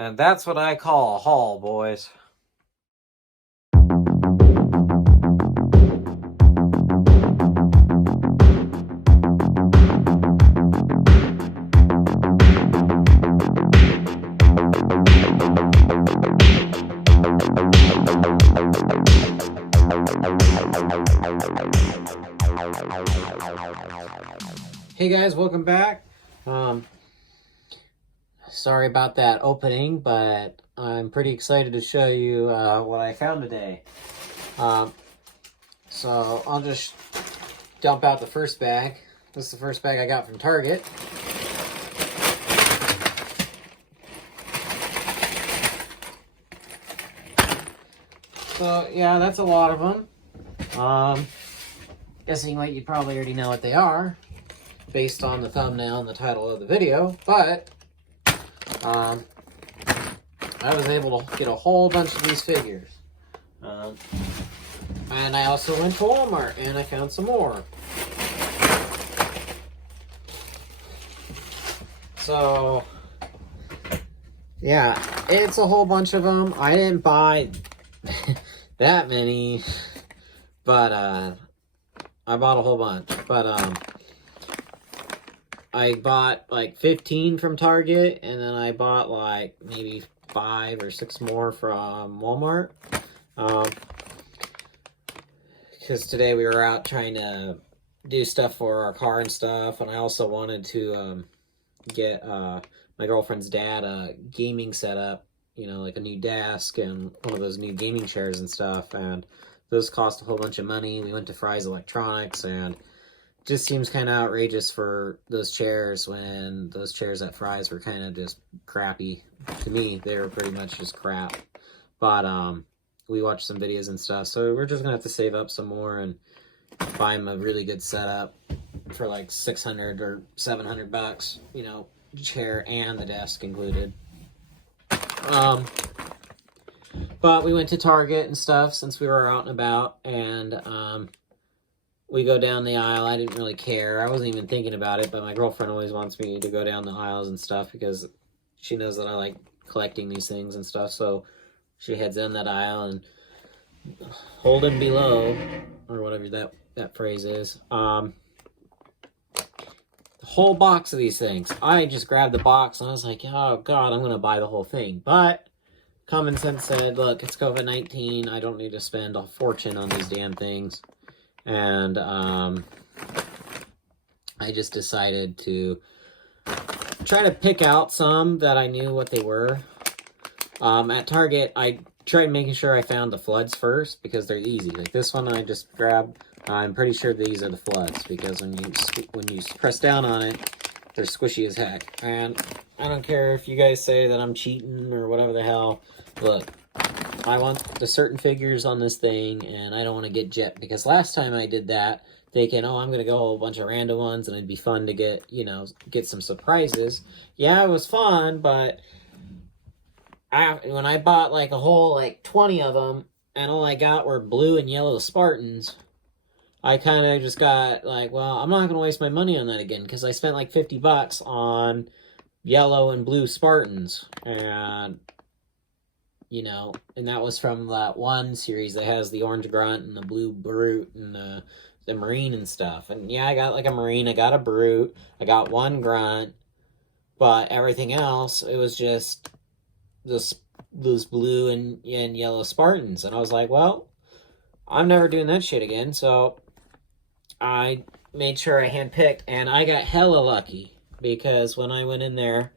And that's what I call a haul, boys. Hey guys, welcome back. Sorry about that opening, but I'm pretty excited to show you what I found today. So I'll just dump out the first bag. This is the first bag I got from Target. So yeah, that's a lot of them. Guessing like you probably already know what they are, based on the thumbnail and the title of the video, but I was able to get a whole bunch of these figures. And I also went to Walmart and I found some more. So, yeah, it's a whole bunch of them. I didn't buy that many, but I bought a whole bunch. But I bought like 15 from Target, and then I bought like maybe 5 or 6 more from Walmart. Because today we were out trying to do stuff for our car and stuff, and I also wanted to get my girlfriend's dad a gaming setup, you know, like a new desk and one of those new gaming chairs and stuff, and those cost a whole bunch of money. We went to Fry's Electronics, and it just seems kind of outrageous for those chairs when those chairs at Fry's were kind of just crappy. To me, they were pretty much just crap. But we watched some videos and stuff, so we're just gonna have to save up some more and buy him a really good setup for like 600 or 700 bucks, you know, chair and the desk included. But we went to Target and stuff since we were out and about, and we go down the aisle. I didn't really care. I wasn't even thinking about it, but my girlfriend always wants me to go down the aisles and stuff because she knows that I like collecting these things and stuff, so she heads down that aisle and holding below, or whatever that phrase is, the whole box of these things. I just grabbed the box and I was like, oh god, I'm gonna buy the whole thing. But common sense said, look, it's COVID-19. I don't need to spend a fortune on these damn things. And I just decided to try to pick out some that I knew what they were. At Target, I tried making sure I found the floods first because they're easy. Like this one I just grabbed. I'm pretty sure these are the floods because when you press down on it, they're squishy as heck. And I don't care if you guys say that I'm cheating or whatever the hell. Look, I want the certain figures on this thing, and I don't want to get jet, because last time I did that, thinking, oh, I'm going to go a whole bunch of random ones, and it'd be fun to get, you know, get some surprises. Yeah, it was fun, but when I bought like a whole, like 20 of them, and all I got were blue and yellow Spartans, I kind of just got like, well, I'm not going to waste my money on that again, because I spent like 50 bucks on yellow and blue Spartans, and you know, and that was from that one series that has the orange Grunt and the blue Brute and the Marine and stuff. And yeah, I got like a Marine, I got a Brute, I got one Grunt, but everything else, it was just those blue and yellow Spartans. And I was like, well, I'm never doing that shit again. So I made sure I handpicked, and I got hella lucky because when I went in there,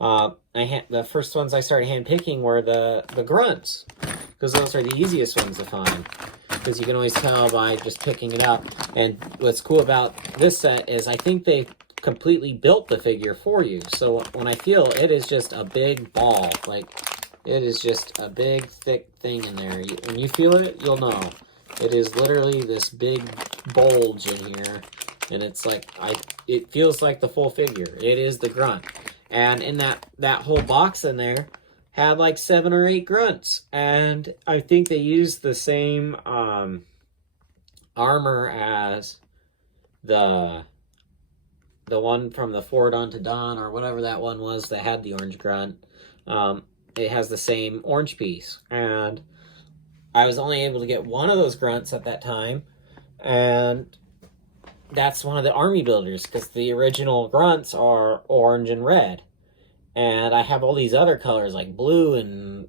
the first ones I started handpicking were the Grunts, because those are the easiest ones to find, because you can always tell by just picking it up. And what's cool about this set is I think they completely built the figure for you. So when I feel it is just a big ball, like it is just a big thick thing in there. When you feel it, you'll know. It is literally this big bulge in here, and it's like it feels like the full figure. It is the Grunt. And in that whole box in there had like 7 or 8 Grunts. And I think they used the same armor as the one from the Forward Onto Dawn, or whatever that one was that had the orange Grunt. it has the same orange piece. And I was only able to get one of those grunts at that time, and that's one of the army builders, because the original grunts are orange and red. And I have all these other colors like blue and,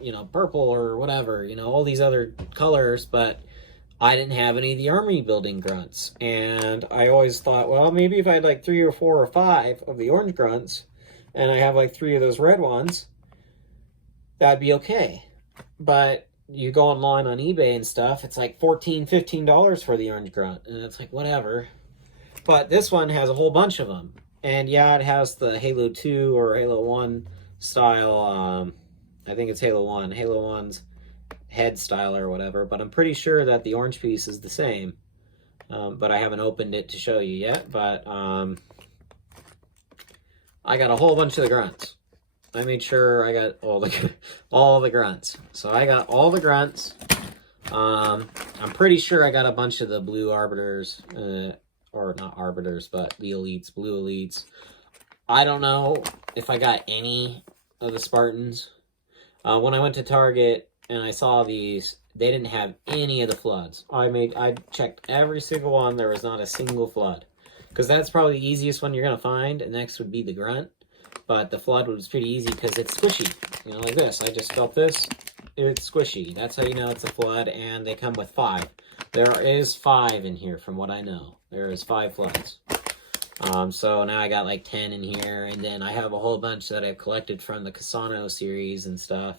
you know, purple or whatever, you know, all these other colors, but I didn't have any of the army building grunts. And I always thought, well, maybe if I had like 3 or 4 or 5 of the orange grunts and I have like 3 of those red ones, that'd be okay. But you go online on eBay and stuff, it's like $14-15 for the orange grunt, and it's like, whatever. But this one has a whole bunch of them. And yeah, it has the Halo 2 or Halo 1 style, I think it's Halo 1. Halo 1's head style or whatever, but I'm pretty sure that the orange piece is the same. But I haven't opened it to show you yet, but I got a whole bunch of the grunts. I made sure I got all the grunts. So I got all the grunts. I'm pretty sure I got a bunch of the blue arbiters, or not arbiters, but the elites, blue elites. I don't know if I got any of the Spartans. When I went to Target and I saw these, they didn't have any of the floods. I checked every single one. There was not a single flood, because that's probably the easiest one you're gonna find. And next would be the grunt, but the flood was pretty easy because it's squishy. You know, like this. I just felt this. It's squishy. That's how you know it's a flood. And they come with 5. There is 5 in here, from what I know. There is 5 floods. So now I got like 10 in here, and then I have a whole bunch that I've collected from the Casano series and stuff,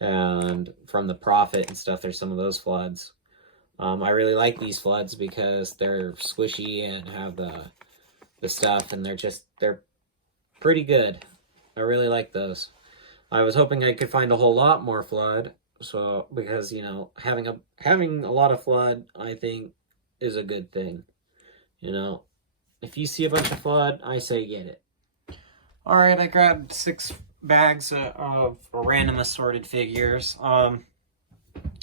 and from the Prophet and stuff. There's some of those floods. I really like these floods because they're squishy and have the stuff, and they're pretty good. I really like those. I was hoping I could find a whole lot more flood, so because, you know, having a lot of flood, I think, is a good thing. You know, if you see a bunch of flood, I say get it. All right, I grabbed 6 bags of random assorted figures. I'll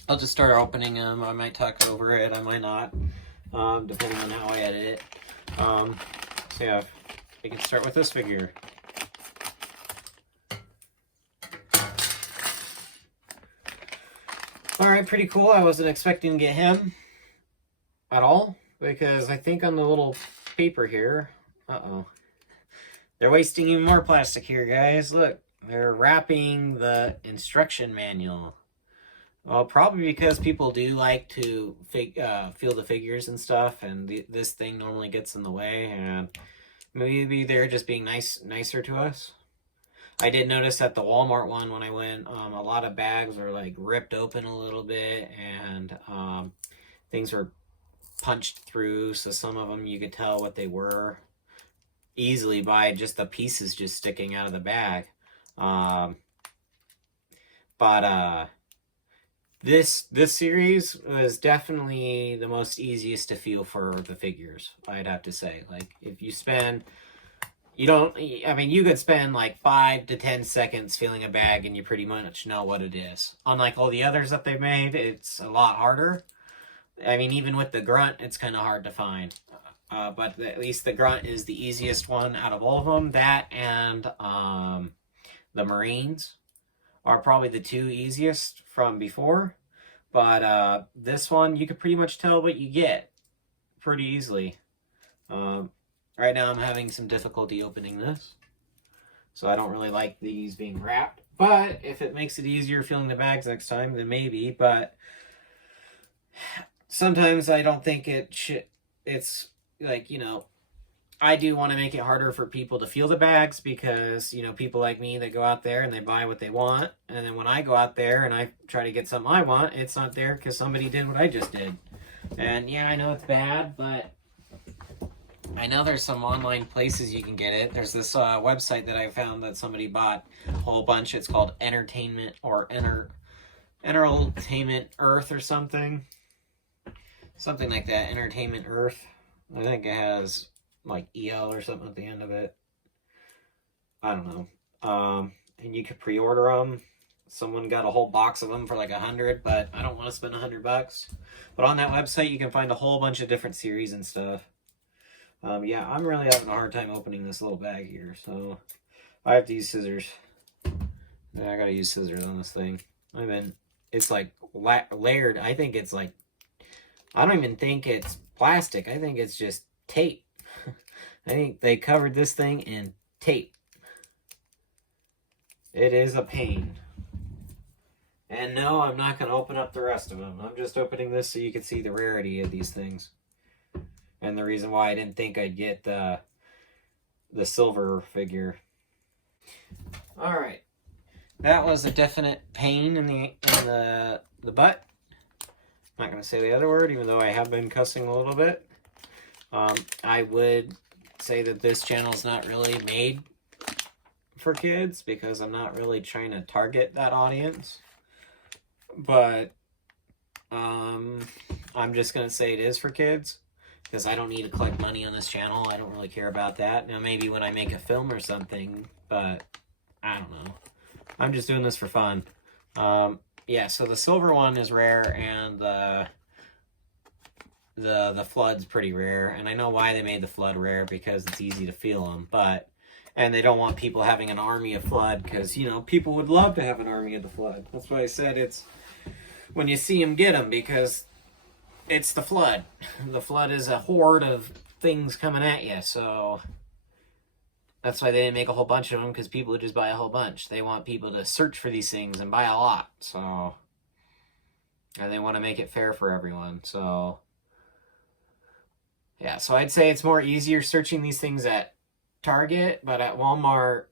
just start opening them. I might talk over it, I might not, depending on how I edit it. So yeah, we can start with this figure. Alright, pretty cool. I wasn't expecting to get him at all, because I think on the little paper here, they're wasting even more plastic here, guys. Look, they're wrapping the instruction manual. Well, probably because people do like to feel the figures and stuff, and this thing normally gets in the way, and maybe they're just being nicer to us. I did notice at the Walmart one when I went, a lot of bags were like ripped open a little bit, and things were punched through, so some of them you could tell what they were easily by just the pieces just sticking out of the bag. This series was definitely the most easiest to feel for the figures, I'd have to say. Like, if you spend... you could spend like 5 to 10 seconds feeling a bag and you pretty much know what it is. Unlike all the others that they've made, it's a lot harder. I mean, even with the Grunt, it's kind of hard to find. But at least the Grunt is the easiest one out of all of them. That and the Marines are probably the 2 easiest from before. But this one, you could pretty much tell what you get pretty easily. Right now I'm having some difficulty opening this, so I don't really like these being wrapped. But if it makes it easier feeling the bags next time, then maybe. But sometimes I don't think it's like, you know, I do want to make it harder for people to feel the bags, because, you know, people like me that go out there and they buy what they want, and then when I go out there and I try to get something I want, it's not there because somebody did what I just did. And yeah, I know it's bad, but I know there's some online places you can get it. There's this website that I found that somebody bought a whole bunch. It's called Entertainment Earth or something. Something like that, Entertainment Earth. I think it has like EL or something at the end of it. I don't know. And you could pre-order them. Someone got a whole box of them for like $100, but I don't want to spend $100. But on that website, you can find a whole bunch of different series and stuff. Yeah, I'm really having a hard time opening this little bag here, so I have to use scissors. I gotta use scissors on this thing. It's like layered. I think it's like, I don't even think it's plastic. I think it's just tape. I think they covered this thing in tape. It is a pain. And no, I'm not going to open up the rest of them. I'm just opening this so you can see the rarity of these things. And the reason why I didn't think I'd get the silver figure. Alright. That was a definite pain in the butt. I'm not going to say the other word, even though I have been cussing a little bit. I would say that this channel is not really made for kids because I'm not really trying to target that audience. But I'm just going to say it is for kids because I don't need to collect money on this channel. I don't really care about that. Now, maybe when I make a film or something, but I don't know. I'm just doing this for fun. Yeah, so the silver one is rare, and the flood's pretty rare. And I know why they made the flood rare, because it's easy to feel them. And they don't want people having an army of flood, because, you know, people would love to have an army of the flood. That's why I said it's when you see them, get them, because it's the flood. The flood is a horde of things coming at you, so that's why they didn't make a whole bunch of them, because people would just buy a whole bunch. They want people to search for these things and buy a lot, so, and they want to make it fair for everyone, so, yeah, so I'd say it's more easier searching these things at Target, but at Walmart,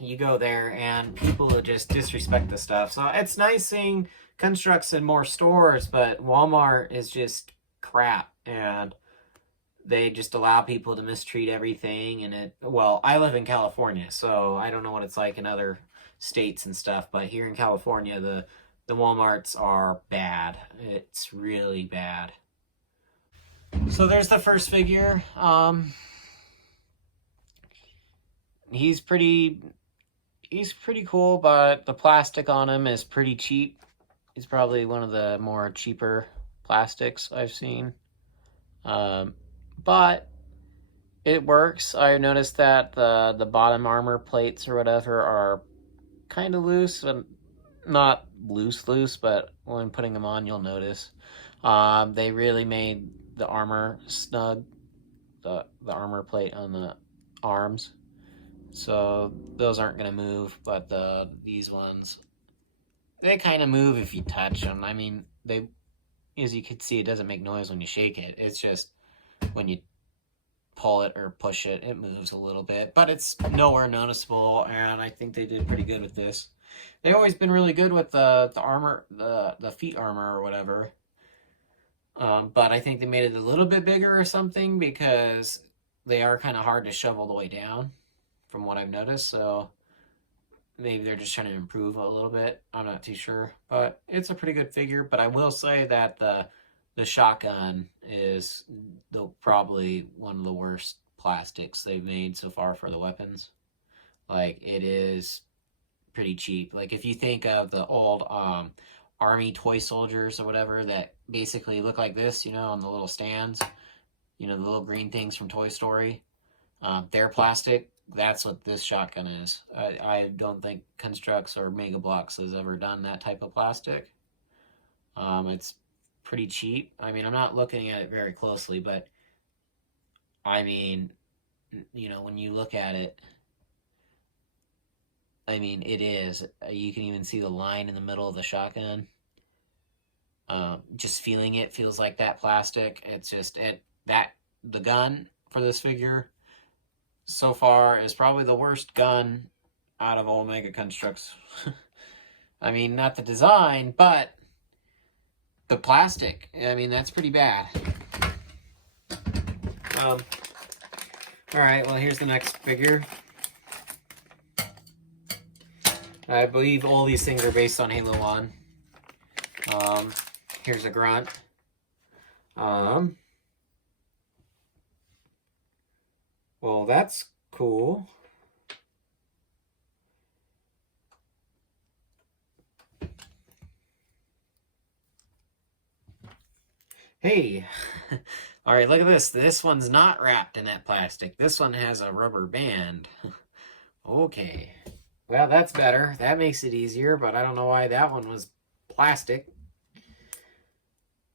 you go there and people will just disrespect the stuff. So it's nice seeing Construx in more stores, but Walmart is just crap, and they just allow people to mistreat everything. And well, I live in California, so I don't know what it's like in other states and stuff, but here in California, the Walmarts are bad. It's really bad. So there's the first figure. He's pretty cool, but the plastic on him is pretty cheap. He's probably one of the more cheaper plastics I've seen. But it works. I noticed that the bottom armor plates or whatever are kind of loose, and not loose, but when putting them on, you'll notice. They really made the armor snug, the armor plate on the arms. So those aren't going to move, but these ones, they kind of move if you touch them. I mean, as you can see, it doesn't make noise when you shake it. It's just when you pull it or push it, it moves a little bit, but it's nowhere noticeable, and I think they did pretty good with this. They've always been really good with the armor, the feet armor or whatever. But I think they made it a little bit bigger or something, because they are kind of hard to shove all the way down, from what I've noticed, so maybe they're just trying to improve a little bit. I'm not too sure, but it's a pretty good figure. But I will say that the shotgun is probably one of the worst plastics they've made so far for the weapons. Like, it is pretty cheap. Like, if you think of the old army toy soldiers or whatever that basically look like this, you know, on the little stands, you know, the little green things from Toy Story, they're plastic. That's what this shotgun is. I don't think Construx or Mega Bloks has ever done that type of plastic. It's pretty cheap. I mean, I'm not looking at it very closely, but I mean, you know, when you look at it, I mean, it is. You can even see the line in the middle of the shotgun. Just feeling it feels like that plastic. It's just the gun for this figure so far is probably the worst gun out of all Mega Construx. I mean, not the design, but the plastic. I mean, that's pretty bad. Alright, well, here's the next figure. I believe all these things are based on Halo 1. Here's a Grunt. Well, that's cool. Hey, all right, look at this. This one's not wrapped in that plastic. This one has a rubber band. Okay. Well, that's better. That makes it easier, but I don't know why that one was plastic.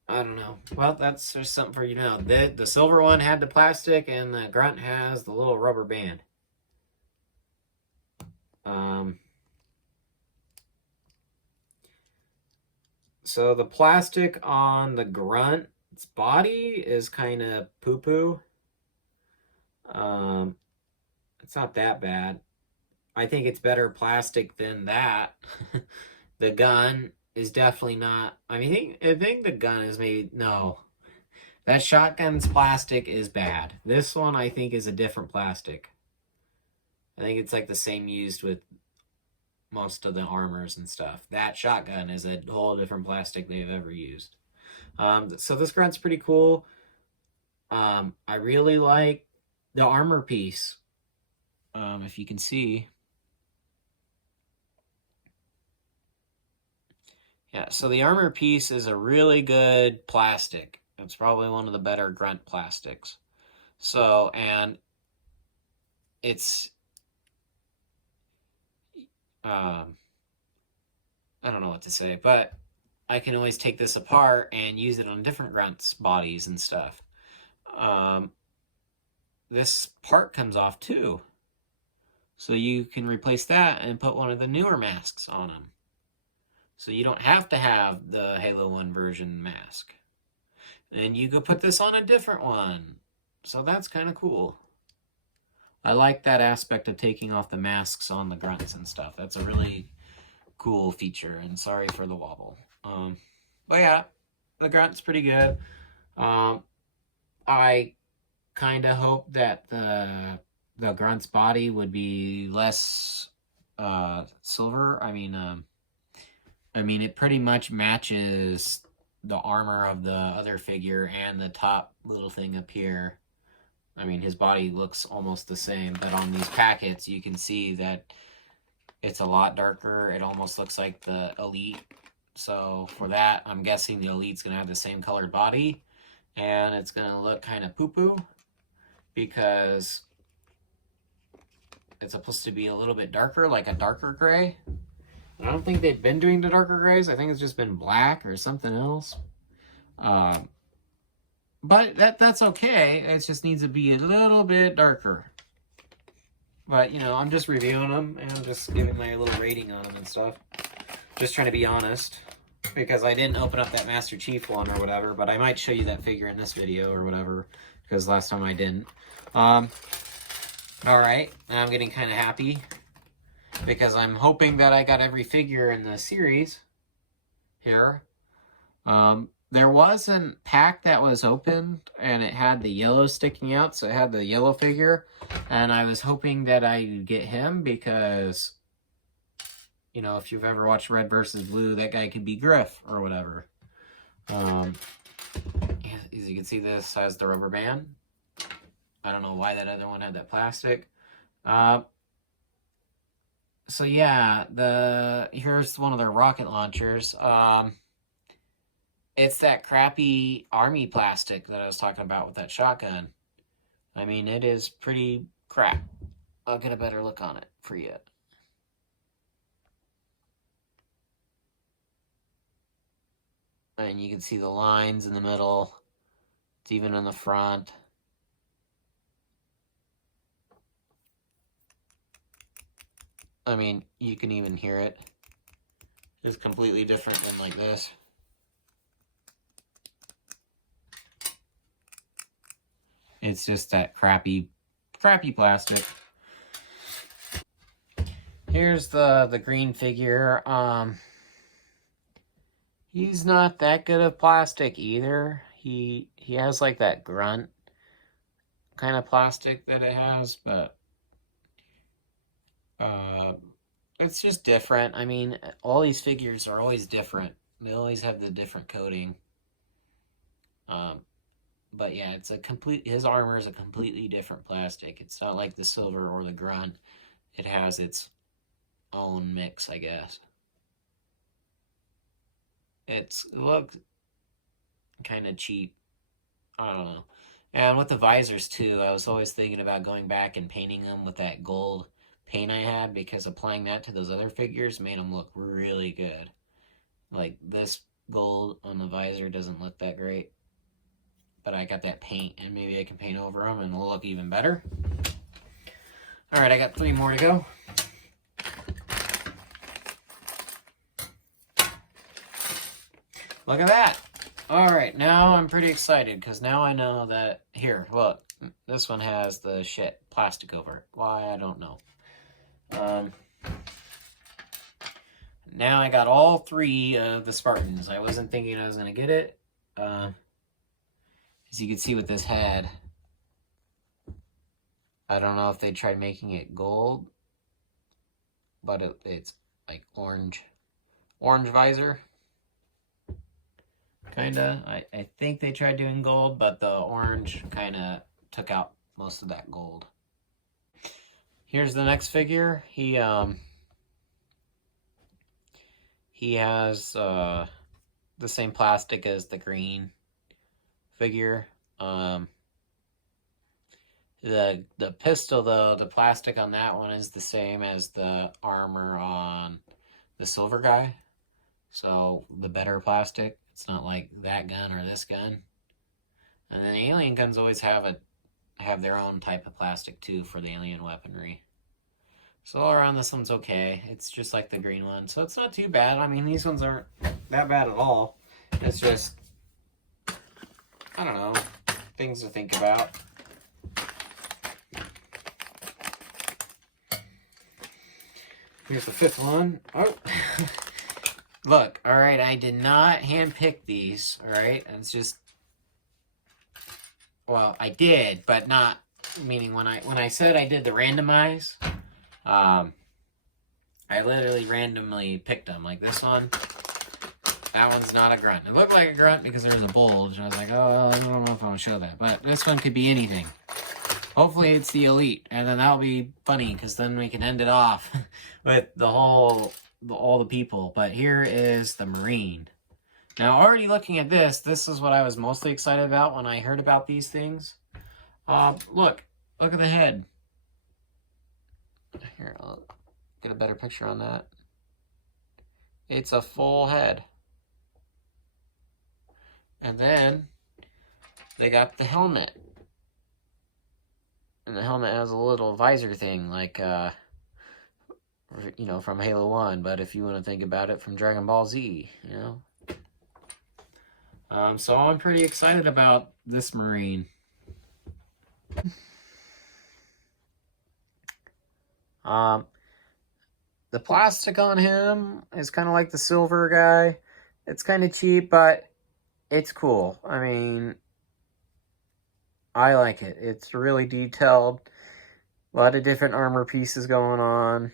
I don't know. Well, that's just something for you to know. The silver one had the plastic, and the Grunt has the little rubber band. So the plastic on the Grunt's body is kind of poo-poo. It's not that bad. I think it's better plastic than that. The gun is definitely not. I mean, I think the gun is maybe no. That shotgun's plastic is bad. This one I think is a different plastic. I think it's like the same used with most of the armors and stuff. That shotgun is a whole different plastic they've ever used. So this Grunt's pretty cool. I really like the armor piece. If you can see. Yeah, so the armor piece is a really good plastic. It's probably one of the better Grunt plastics. So, and it's, I don't know what to say, but I can always take this apart and use it on different Grunts' bodies and stuff. This part comes off too. So you can replace that and put one of the newer masks on them. So you don't have to have the Halo 1 version mask. And you could put this on a different one. So that's kind of cool. I like that aspect of taking off the masks on the Grunts and stuff. That's a really cool feature. And sorry for the wobble. But yeah, the Grunt's pretty good. I kind of hope that the Grunt's body would be less silver. I mean, it pretty much matches the armor of the other figure and the top little thing up here. I mean, his body looks almost the same, but on these packets, you can see that it's a lot darker. It almost looks like the Elite. So for that, I'm guessing the Elite's going to have the same colored body, and it's going to look kind of poo-poo because it's supposed to be a little bit darker, like a darker gray. I don't think they've been doing the darker grays. I think it's just been black or something else. But that's okay. It just needs to be a little bit darker. But, you know, I'm just reviewing them and just giving my little rating on them and stuff. Just trying to be honest. Because I didn't open up that Master Chief one or whatever. But I might show you that figure in this video or whatever. Because last time I didn't. Alright. Now I'm getting kind of happy. Because I'm hoping that I got every figure in the series here. There was a pack that was opened and it had the yellow sticking out, so it had the yellow figure, and I was hoping that I would get him because, you know, if you've ever watched Red versus Blue, that guy could be Griff or whatever. As you can see, this has the rubber band. I don't know why that other one had that plastic. So yeah, here's one of their rocket launchers. It's that crappy army plastic that I was talking about with that shotgun. I mean, it is pretty crap. I'll get a better look on it for you. And you can see the lines in the middle. It's even in the front. I mean, you can even hear it. It's completely different than like this. It's just that crappy plastic. Here's the green figure. He's not that good of plastic either. He has like that Grunt kind of plastic that it has, but it's just different. I mean, all these figures are always different. They always have the different coating. But yeah, his armor is a completely different plastic. It's not like the silver or the Grunt. It has its own mix, I guess. It looks kind of cheap. I don't know. And with the visors too, I was always thinking about going back and painting them with that gold paint I had, because applying that to those other figures made them look really good. Like this gold on the visor doesn't look that great, but I got that paint, and maybe I can paint over them and it'll look even better. All right, I got 3 more to go. Look at that. All right, now I'm pretty excited because now I know that, here, look, this one has the shit plastic over it. Why, I don't know. Now I got all 3 of the Spartans. I wasn't thinking I was going to get it. As you can see with this head, I don't know if they tried making it gold, but it's like orange visor. Kinda. I think they tried doing gold, but the orange kind of took out most of that gold. Here's the next figure. He has the same plastic as the green figure. The pistol, though, the plastic on that one is the same as the armor on the silver guy. So the better plastic. It's not like that gun or this gun. And then the alien guns always have their own type of plastic too for the alien weaponry. So all around, this one's okay. It's just like the green one, so it's not too bad. I mean, these ones aren't that bad at all. It's just, I don't know, things to think about. Here's the 5th one. Oh. Look, all right, I did not handpick these, all right? It's just, well, I did, but not, meaning when I said I did the randomize, I literally randomly picked them. Like this one, that one's not a grunt. It looked like a grunt because there was a bulge, and I was like, oh, I don't know if I want to show that. But this one could be anything. Hopefully it's the elite, and then that'll be funny because then we can end it off with all the people. But here is the Marine. Now, already looking at this is what I was mostly excited about when I heard about these things. Look at the head. Here, I'll get a better picture on that. It's a full head. And then they got the helmet. And the helmet has a little visor thing, like, you know, from Halo 1, but if you want to think about it, from Dragon Ball Z, you know? So I'm pretty excited about this Marine. The plastic on him is kind of like the silver guy. It's kind of cheap, but it's cool. I mean, I like it. It's really detailed. A lot of different armor pieces going on.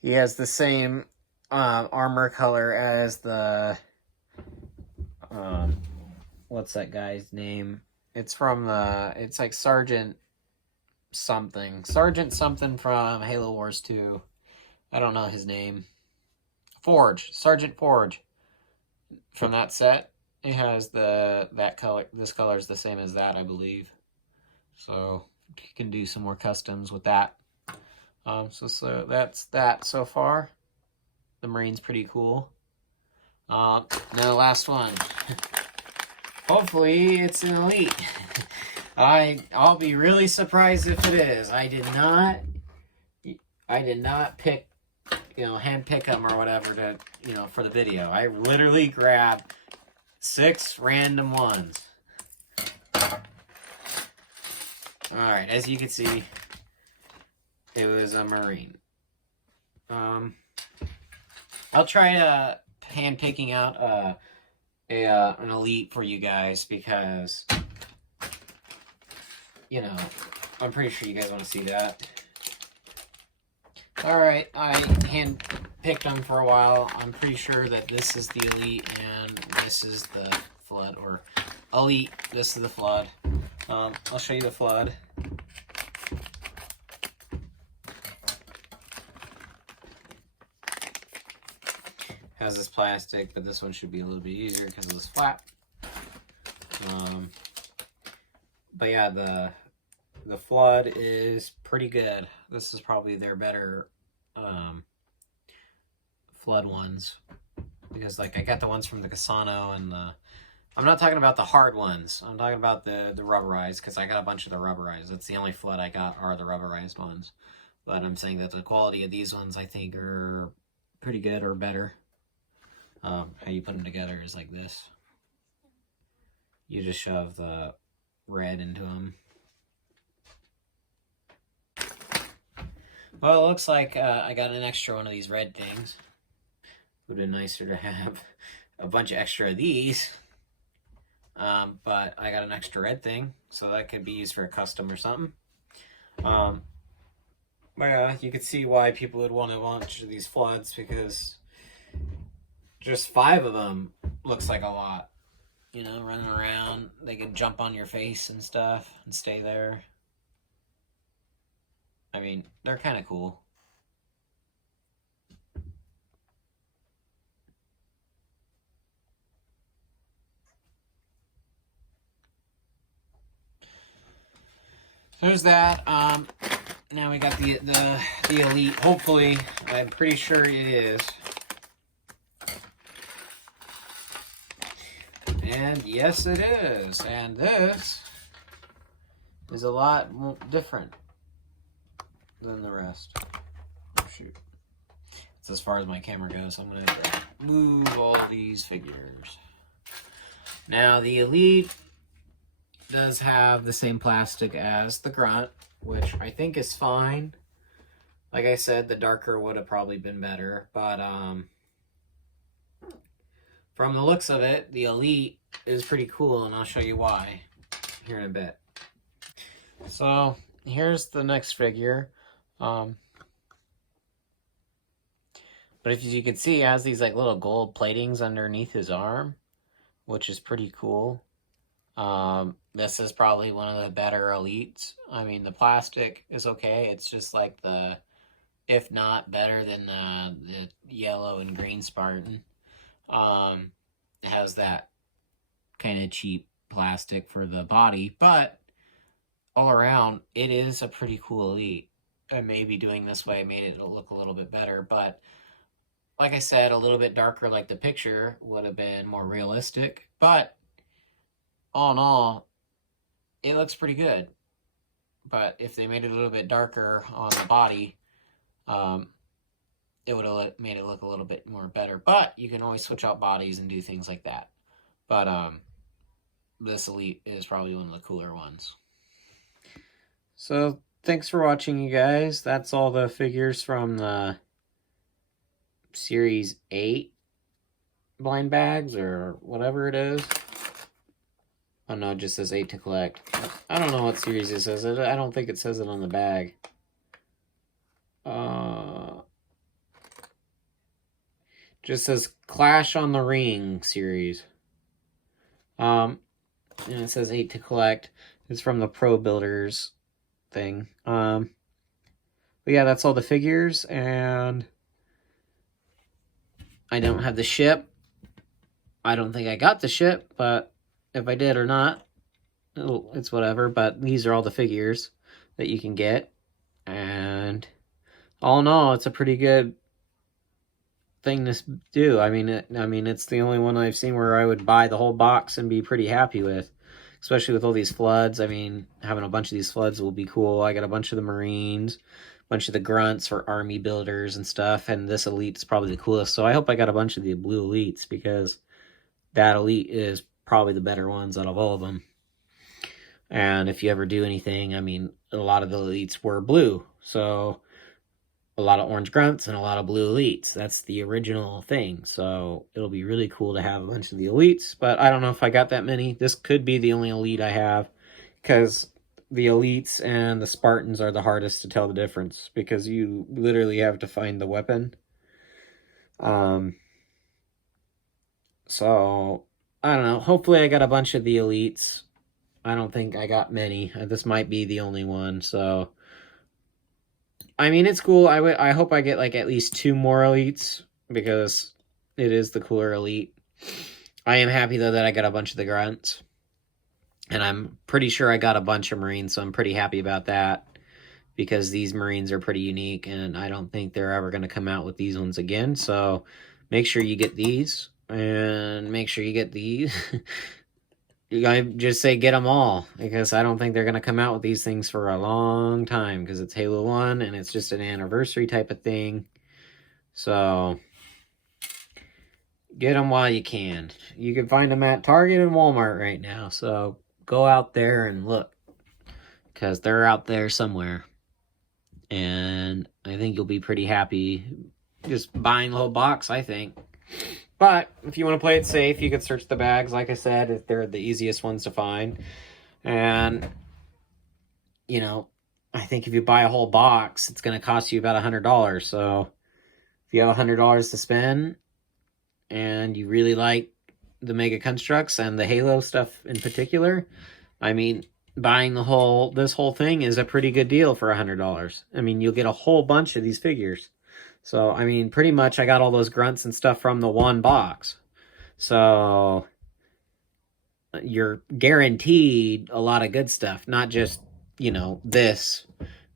He has the same armor color as the what's that guy's name? It's from it's like Sergeant something from Halo Wars 2. I don't know his name. Sergeant Forge from that set. It has that color. This color is the same as that, I believe. So you can do some more customs with that. So that's that so far. The Marine's pretty cool. Now the last one. Hopefully it's an elite. I'll be really surprised if it is. I did not pick, hand pick them or whatever to, for the video. I literally grabbed 6 random ones. Alright, as you can see, it was a Marine. I'll try hand picking out an elite for you guys because, I'm pretty sure you guys want to see that. Alright, I hand picked them for a while. I'm pretty sure that this is the elite and this is the flood, or elite, this is the flood. I'll show you the flood. Has this plastic, but this one should be a little bit easier because it was flat. But yeah, The flood is pretty good. This is probably their better flood ones. Because, like, I got the ones from the Casano and the... I'm not talking about the hard ones. I'm talking about the rubberized, because I got a bunch of the rubberized. That's the only flood I got are the rubberized ones. But I'm saying that the quality of these ones, I think, are pretty good or better. How you put them together is like this. You just shove the red into them. Well, it looks like I got an extra one of these red things. Would have been nicer to have a bunch of extra of these. But I got an extra red thing, so that could be used for a custom or something. But yeah, you could see why people would want a bunch of these floods, because just 5 of them looks like a lot. You know, running around, they can jump on your face and stuff and stay there. I mean, they're kind of cool. There's that. Now we got the Elite. Hopefully, I'm pretty sure it is. And yes, it is. And this is a lot different than the rest. Oh, shoot. That's as far as my camera goes. I'm going to move all these figures. Now, the Elite does have the same plastic as the Grunt, which I think is fine. Like I said, the darker would have probably been better, but from the looks of it, the Elite is pretty cool, and I'll show you why here in a bit. So here's the next figure. But if you can see, it has these like little gold platings underneath his arm, which is pretty cool. This is probably one of the better Elites. I mean, the plastic is okay. It's just like the, if not better than the yellow and green Spartan. It has that kind of cheap plastic for the body, but all around, it is a pretty cool Elite. And maybe doing this way made it look a little bit better, but like I said, a little bit darker like the picture would have been more realistic, but all in all, it looks pretty good. But if they made it a little bit darker on the body, it would have made it look a little bit more better. But you can always switch out bodies and do things like that. But this Elite is probably one of the cooler ones. So thanks for watching, you guys. That's all the figures from the Series 8 blind bags or whatever it is. Oh no, it just says 8 to collect. I don't know what series it says. I don't think it says it on the bag. Just says Clash on the Ring series. And it says 8 to collect. It's from the Pro Builders thing. But yeah, that's all the figures, and I don't have the ship. I don't think I got the ship, but if I did or not, it's whatever. But these are all the figures that you can get, and all in all, it's a pretty good thing to do. I mean, it's the only one I've seen where I would buy the whole box and be pretty happy with, especially with all these floods. I mean, having a bunch of these floods will be cool. I got a bunch of the Marines, a bunch of the Grunts for army builders and stuff, and this Elite is probably the coolest. So I hope I got a bunch of the blue Elites, because that Elite is probably the better ones out of all of them. And if you ever do anything, I mean, a lot of the Elites were blue, so a lot of orange Grunts and a lot of blue Elites. That's the original thing, so it'll be really cool to have a bunch of the Elites, but I don't know if I got that many. This could be the only Elite I have, because the Elites and the Spartans are the hardest to tell the difference, because you literally have to find the weapon. So I don't know. Hopefully I got a bunch of the Elites. I don't think I got many. This might be the only one, so I mean, it's cool. I hope I get like at least 2 more Elites, because it is the cooler Elite. I am happy though that I got a bunch of the Grunts. And I'm pretty sure I got a bunch of Marines, so I'm pretty happy about that, because these Marines are pretty unique, and I don't think they're ever going to come out with these ones again. So make sure you get these, and make sure you get these. I just say get them all, because I don't think they're going to come out with these things for a long time, because it's Halo 1, and it's just an anniversary type of thing. So get them while you can. You can find them at Target and Walmart right now, so go out there and look, because they're out there somewhere. And I think you'll be pretty happy just buying the whole box, I think. But if you want to play it safe, you could search the bags. Like I said, they're the easiest ones to find. And, you know, I think if you buy a whole box, it's going to cost you about $100. So if you have $100 to spend and you really like the Mega Construx and the Halo stuff in particular, I mean, buying this whole thing is a pretty good deal for $100. I mean, you'll get a whole bunch of these figures. So, I mean, pretty much I got all those grunts and stuff from the one box. So, you're guaranteed a lot of good stuff, not just, you know, this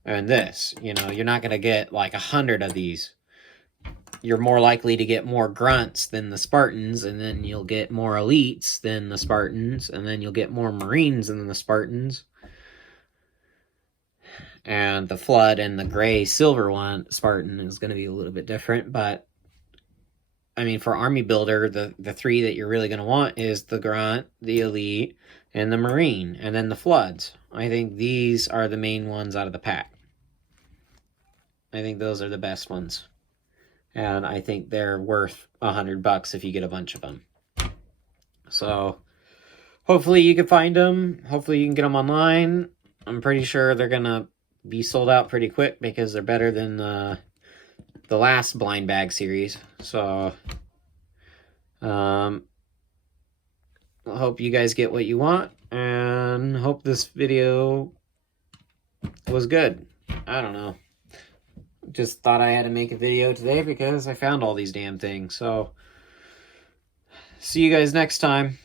and this. You know, you're not going to get like 100 of these. You're more likely to get more grunts than the Spartans, and then you'll get more elites than the Spartans, and then you'll get more Marines than the Spartans. And the Flood and the gray silver one, Spartan, is going to be a little bit different. But, I mean, for Army Builder, the three that you're really going to want is the Grunt, the Elite, and the Marine, and then the Floods. I think these are the main ones out of the pack. I think those are the best ones. And I think they're worth $100 if you get a bunch of them. So, hopefully you can find them. Hopefully you can get them online. I'm pretty sure they're going to be sold out pretty quick, because they're better than the last blind bag series. So, I hope you guys get what you want, and hope this video was good. I don't know. Just thought I had to make a video today because I found all these damn things. So, see you guys next time.